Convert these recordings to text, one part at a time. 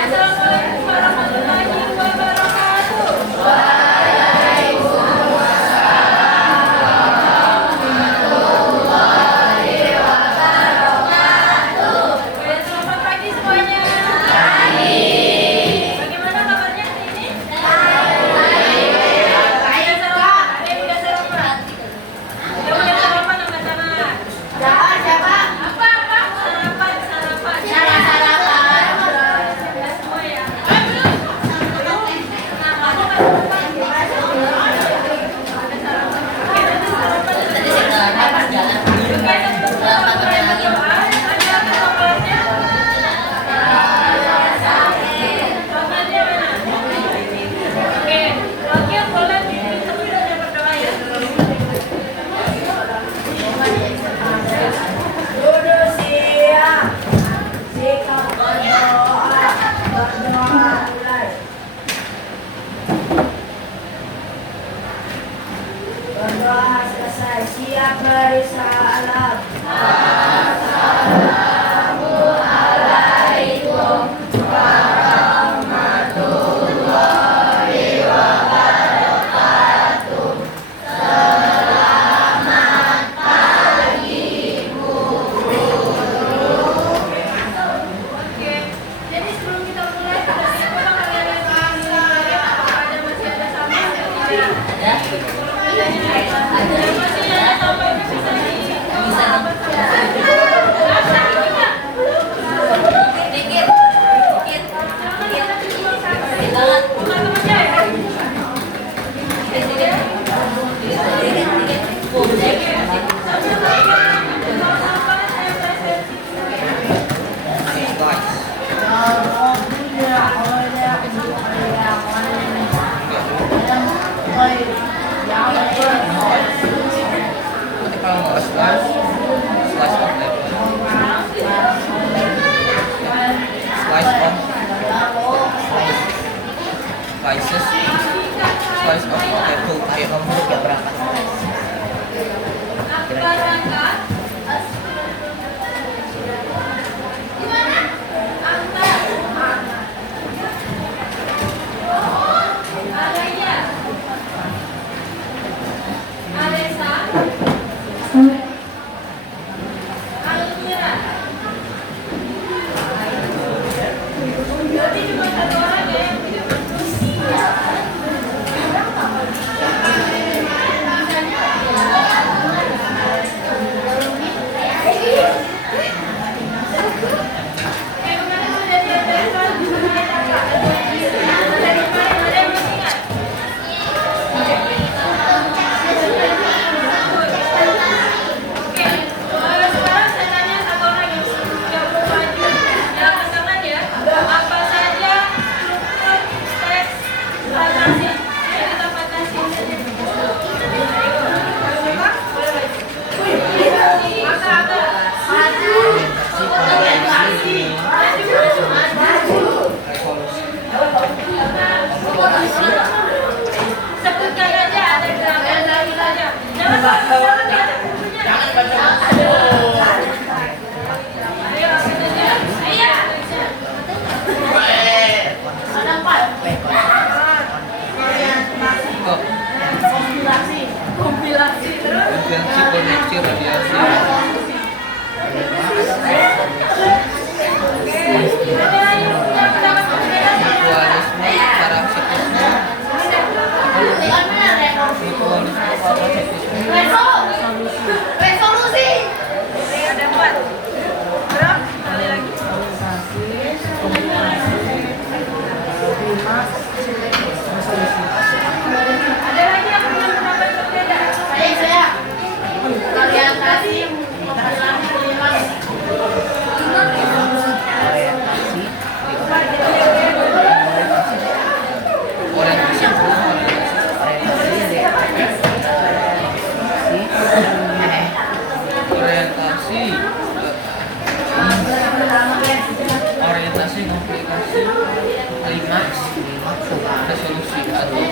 Assalamualaikum warahmatullahi wabarakatuh. Oke, selamat pagi semuanya. Bagaimana kabarnya hari ini? Ada sarapan? Ada yang udah sarapan? Yang udah sarapan angkat tangan. Apa? Sarapan. Sudah semua ya? Berdoa selesai, siap bersalam. Oke, jadi sebelum kita mulai, apakah kalian yang ada masih ada sampah atau tidak? Yang masih ada sampahnya bisa Nanti kalau nggak slice of slice of potato kayak kamu udah berangkat. Jadi cuma satu orang ya yang punya sebutkan aja, ada gerakan lagi saja. Jangan baca bukunya. Ayo, ayo. Kompilasi terus. Frekuensi, koneksi, radiasi. Ada yang punya pendapat berbeda? Mutualisme, parasitisme, mutualisme, parasitisme. Oke, ada 4. Berapa? Kali lagi. Ada lagi yang punya pendapat berbeda? Orientasi, orientasi, komplikasi, klimaks, resolusi atau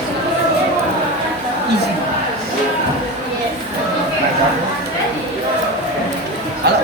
easy. Kalau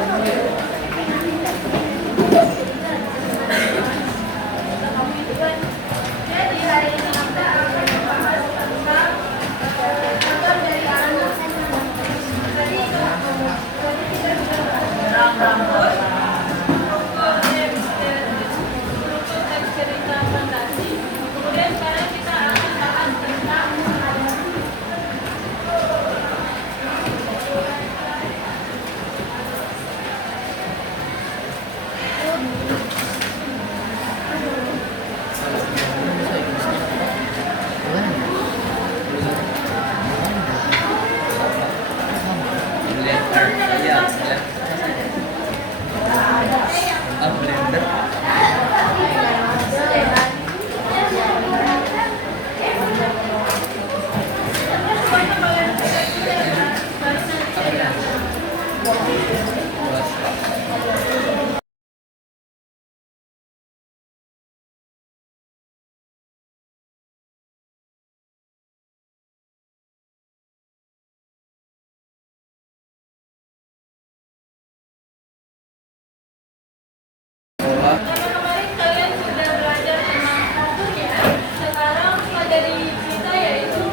Mbak. Karena kemarin kalian sudah belajar tentang struktur ya. Sekarang materi kita yaitu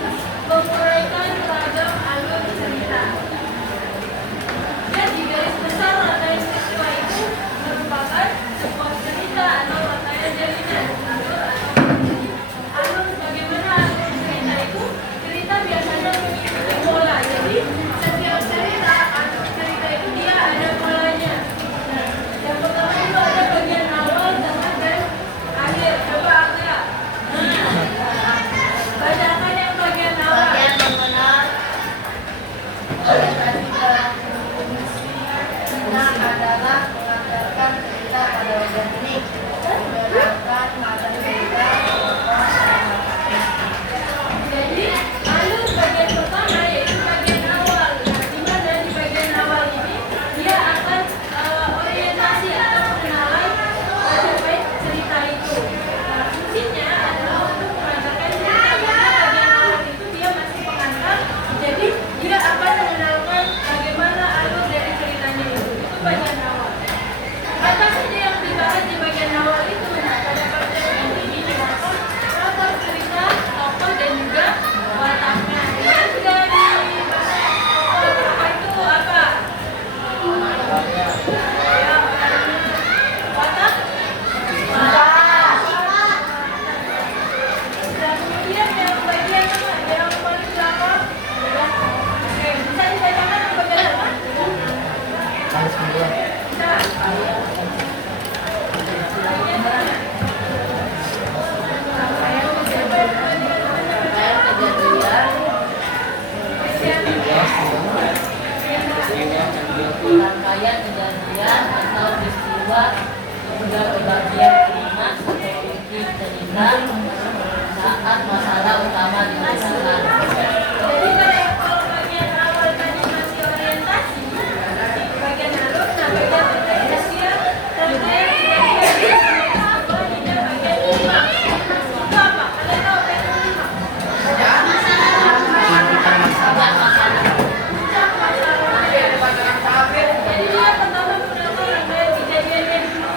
menguraikan ragam alur cerita. Jadi garis besar rangkaian peristiwa itu merupakan sebuah cerita atau rangkaian jalinan alur bagaimana alur cerita itu. Cerita biasanya mengikuti pola. Jadi setiap cerita alur cerita itu dia ada polanya. Yang pertama itu ada bagian awal, tengah, dan akhir. Coba agak bacakan yang bagian awal. Bagian mengenal orientasi dalam fungsi adalah mengantarkan cerita pada organik, menerangkan materi cerita, Jadi alur bagian pertama yaitu bagian awal. Nah, di mana di bagian awal ini dia akan orientasi atau pengenalan terkait cerita itu. Nah, fungsinya adalah untuk mengantarkan cerita. Karena bagian awal itu dia masih pengantar, jadi dia akan mengenalkan bagaimana alur dari ceritanya itu. Itu bagian awal. Apa saja yang dibahas di bagian awal itu? Nah, pada pelajaran ini dibahas latar cerita, tokoh, dan juga wataknya. Yang sudah dibahas tokoh itu apa? Ya, watak? Dan kemudian yang bagian apa? Yang paling belakang? Oke, bisa dibacakan yang bagian apa? Bisa. rangkaian kejadian atau peristiwa sudah kebagian klimaks atau inti cerita saat masalah utama dirasakan. Jadi kalau bagian awal tadi masih orientasi, bagian alur, nah bagian tengah dia rangkaian kejadian setelah hingga bagian klimaks. Itu apa? Kalian tahu bagian klimaks? Puncak masalah. Jadi dia pertama mengenalkan rangkaian kejadiannya dulu,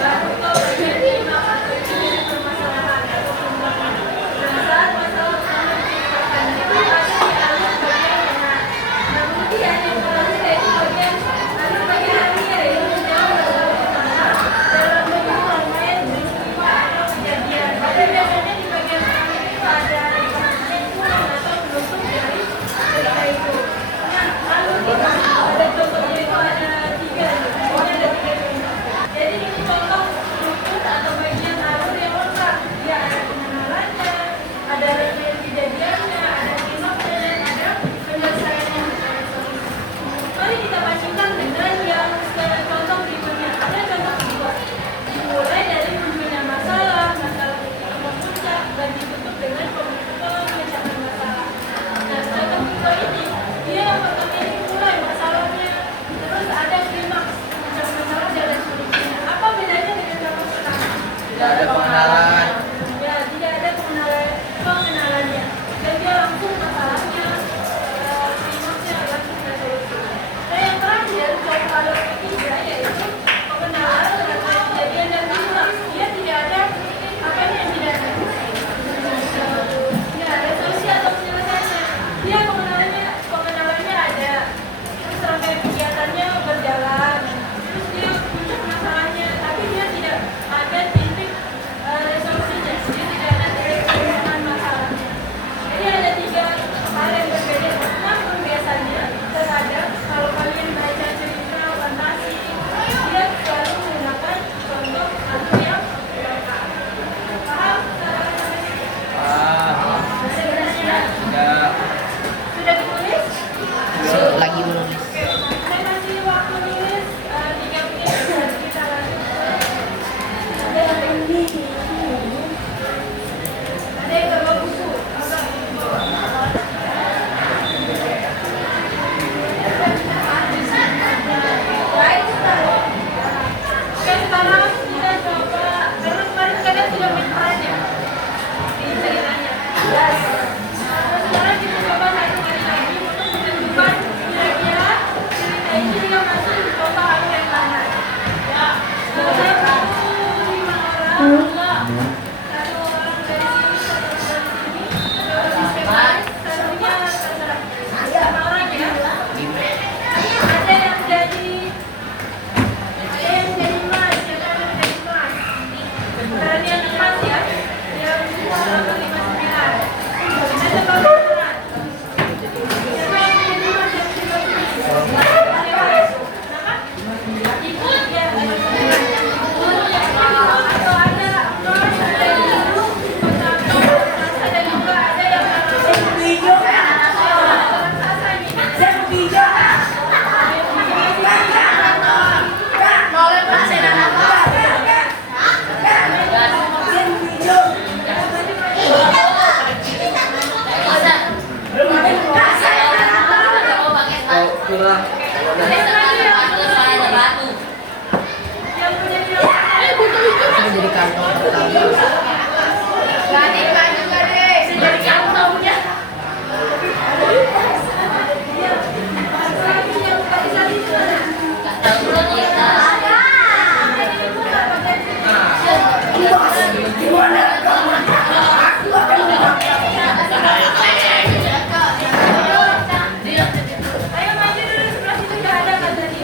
baru ke bagian klimaks atau inti permasalahan atau pembukaan. Nah, saat masalah utama diceritakan itu ada di alur bagian tengah. Nah, kemudian yang selanjutnya itu bagian alur bagian akhir yaitu menjawab masalah utama dalam bentuk rangkaian peristiwa atau kejadian. Pada biasanya di bagian akhir itu ada kesimpulan atau penutup dari cerita itu. Nah, alur itu ada contohnya itu ada tiga. Pokoknya ada tiga contoh. Jadi ini contoh struktur atau bagian alur yang lengkap. Dia ada pengenalannya, ada rangkaian kejadiannya, ada klimaksnya, dan ada penyelesaiannya mencari solusi. Mari kita bandingkan dengan yang contoh berikutnya. Ada contoh kedua. Dimulai dari munculnya masalah, masalah itu memuncak, dan ditutup dengan pemecahan masalah. Nah, contoh kedua ini, dia yang pertama ini mulai masalahnya, terus ada klimaks, puncak masalah, dan solusinya. Apa bedanya dengan contoh pertama? Tidak ada pengenalan. Ya, tidak ada pengenalannya. Dan dia langsung masalahnya, klimaksnya langsung ke solusi. Nah, yang terakhir, contoh alur ketiga yaitu pengenalan rangkaian kejadian dan klimaks. Dia tidak ada apa yang tidak ada. Ya, resolusi atau penyelesaiannya. Dia pengenalannya ada. Terus rangkaian kegiatannya berjalan. Terus dia puncak masalahnya, tapi dia tidak ada titik resolusinya. Dia tidak ada titik penyelesaian masalahnya. Jadi ada tiga hal yang berbeda. Namun biasanya terhadap kalau kalian baca cerita fantasi, dia selalu menggunakan contoh alur yang lengkap. Paham? Tidak. Sudah ditulis? Lagi menulis. Oke, saya kasih waktu nulis 3 menit dan kita lanjut. Ada yang bawa buku. Oke, sekarang kita coba. Karena kemarin kalian sudah pintar ya di ceritanya. Nah, sekarang kita coba satu kali lagi untuk menentukan kira-kira cerita ini dia masuk di kota alur yang mana. Ya, saya mau jadi kantong pertama. Jadi kantongnya. Ayo maju dulu sebelah situ nggak ada nggak tadi?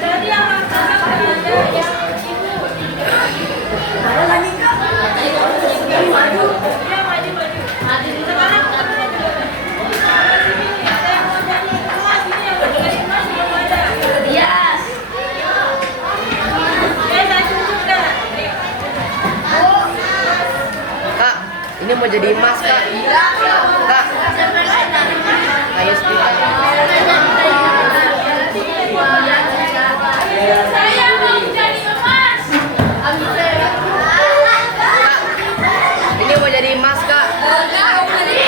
Berarti yang pertama nggak ada yang ibu. Ada lagi kak? Iya maju maju. Sekarang sini ada yang mau jadi emas ini yang mau jadi emas belum ada. Yes. Saya tunjuk dah. Kak, ini mau jadi emas kak. Kak, ayo sebentar. Saya mau jadi emas. Ini mau jadi emas kak.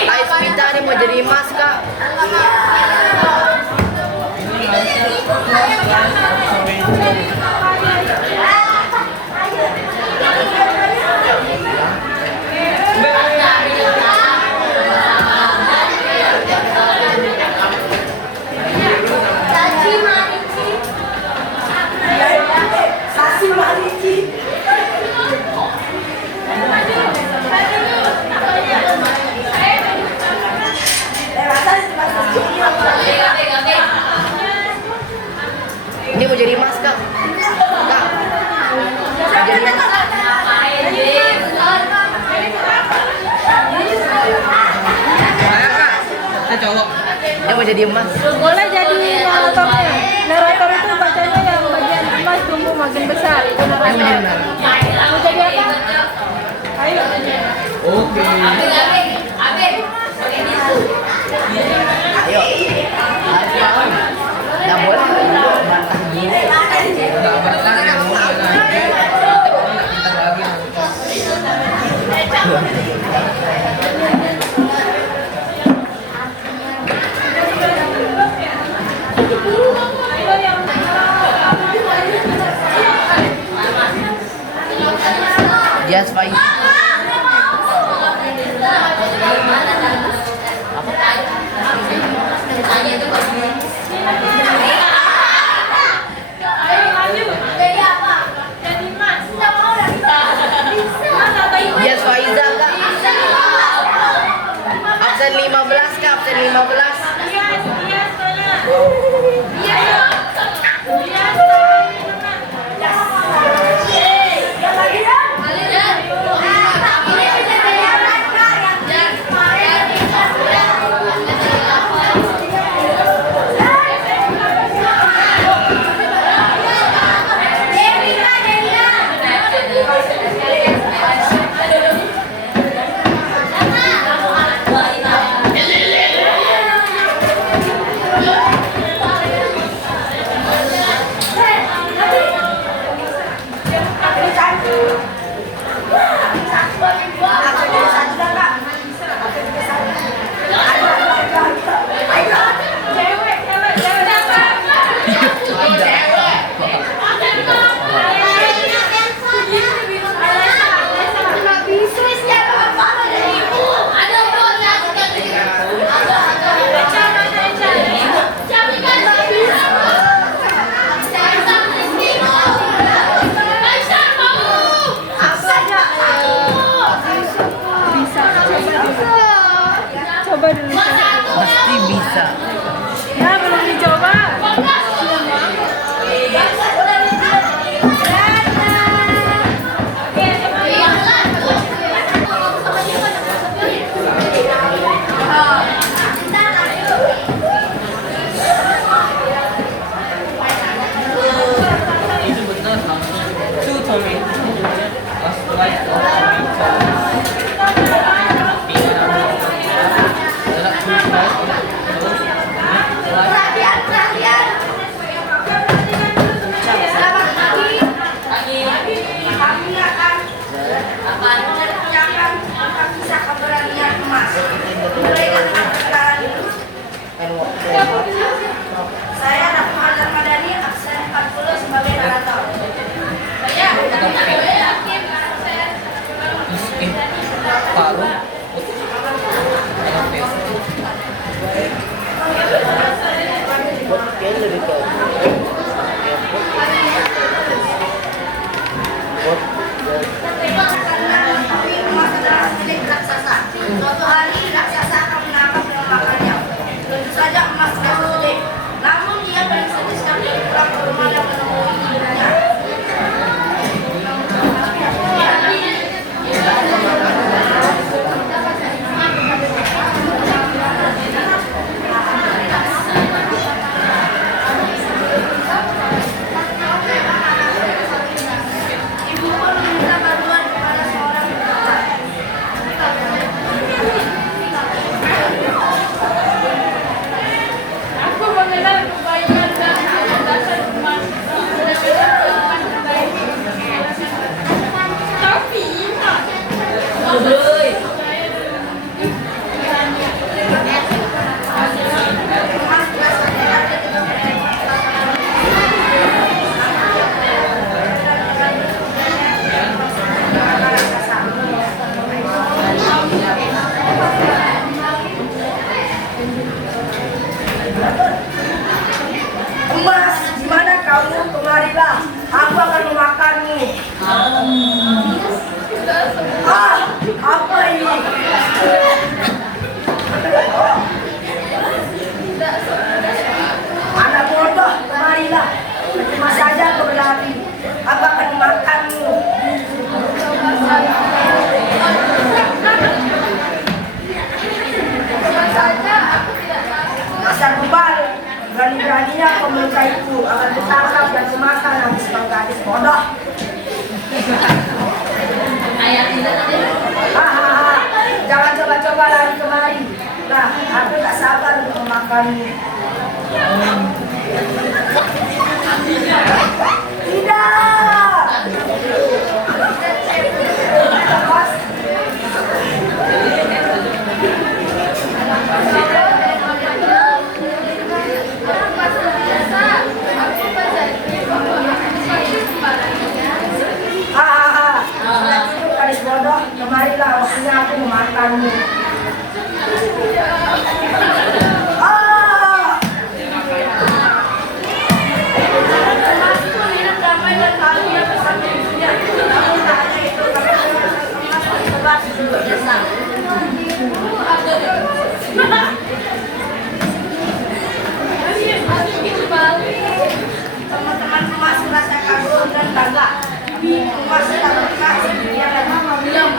Ayo Spita ini mau jadi emas kak. Ini mau jadi emas kak. Kak, mau jadi emas. Saya cowok. Dia mau jadi emas. Boleh jadi naratornya. Narator itu bacanya yang bagian emas tumbuh makin besar. Itu narator. Mau jadi apa? Ayo. Oke. Ayo. Nggak boleh. Bantah gini. Nggak bantah yang mau lagi. Kita lagi. Yes, Faiz. Yes, Faiza kak. Absen 15 kak, absen 15. Coba dulu. Pasti bisa. Ya, belum dicoba. Saya Rahma Madani, absen 40 sebagai narator. Saya Apa ini? Anak bodoh, kemarilah. Cuma saja kau berlari. Aku akan makanmu. Dasar bebal, berani-beraninya kau melukaiku. Akan kutangkap dan kumakan habis kau gadis bodoh. Hahaha, jangan coba-coba lari kemari. Nah, aku tak sabar untuk memakanmu. Tidak. Hahaha, sudah cukup gadis bodoh. Kemarilah, waktunya aku memakanmu. Teman-teman emas merasa kagum dan bangga. Emas tak berkah, dia lagi belum.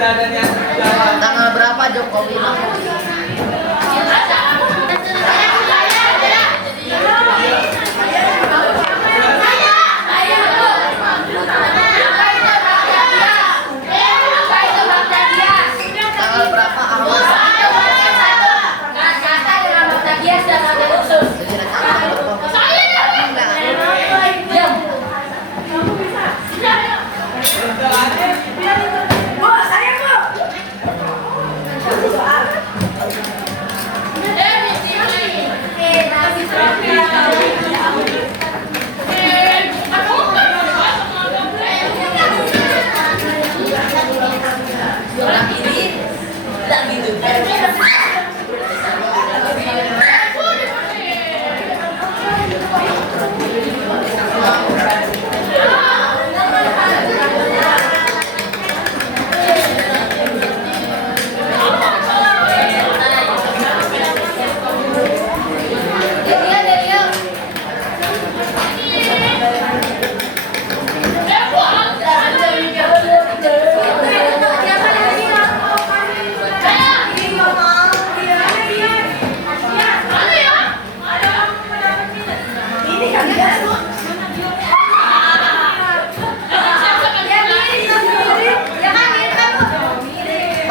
Tanggal berapa Jokowi lahir? Tanggal berapa Ahmad?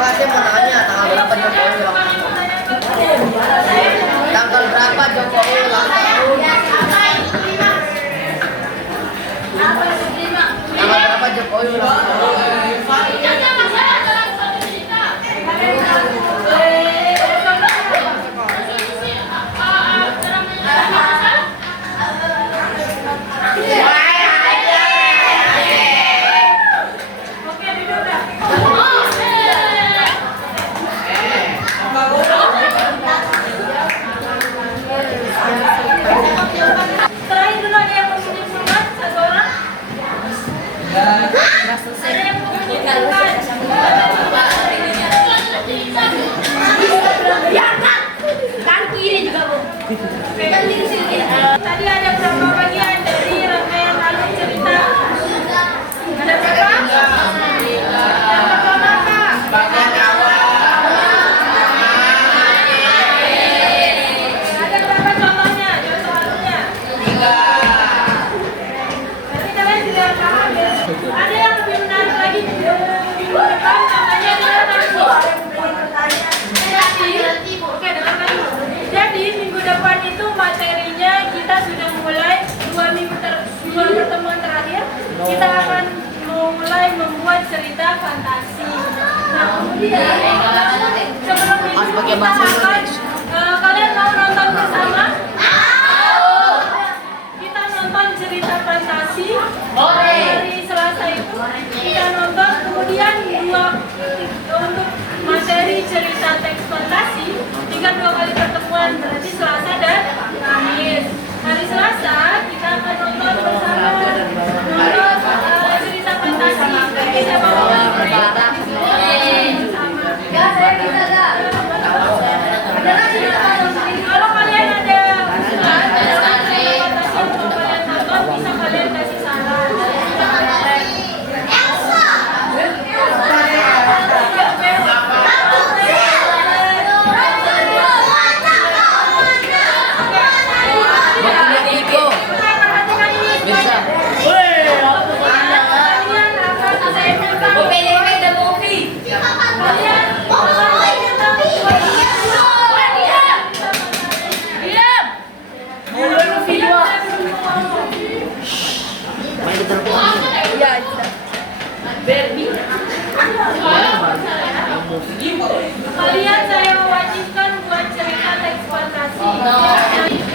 Pak, saya mau tanya tanggal berapa Jokowi ulang tahun? Tanggal berapa Jokowi ulang tahun? Tanggal berapa Jokowi ulang tahun? Terakhir dulu ada yang mau menyimpulkan satu orang. Ada yang mau menyimpulkan. Tadi ada berapa bagian dari rangkaian alur cerita? Ada berapa? Yang pertama apa? Bagian awal. Ada berapa contohnya? Contoh alurnya? 3. Berarti kalian sudah paham ya? Ada yang lebih menarik lagi minggu depan namanya adalah Oke, dengarkan dulu. Jadi minggu depan itu materinya kita sudah mulai dua pertemuan terakhir kita akan mulai membuat cerita fantasi. Nah kemudian sebelum itu Harus pakai kita bahasa akan Indonesia. kalian mau nonton bersama? Kita nonton cerita fantasi hari Selasa itu kita nonton, kemudian untuk materi cerita teks fantasi tinggal 2 kali pertemuan, berarti Selasa dan Kamis. Hari Selasa kita akan nonton bersama cerita fantasi. Jadi saya bawa kalau kalian ada usulan fantasi yang mau kalian nonton bisa kalian kasih saran. Kalian saya wajibkan buat cerita teks fantasi.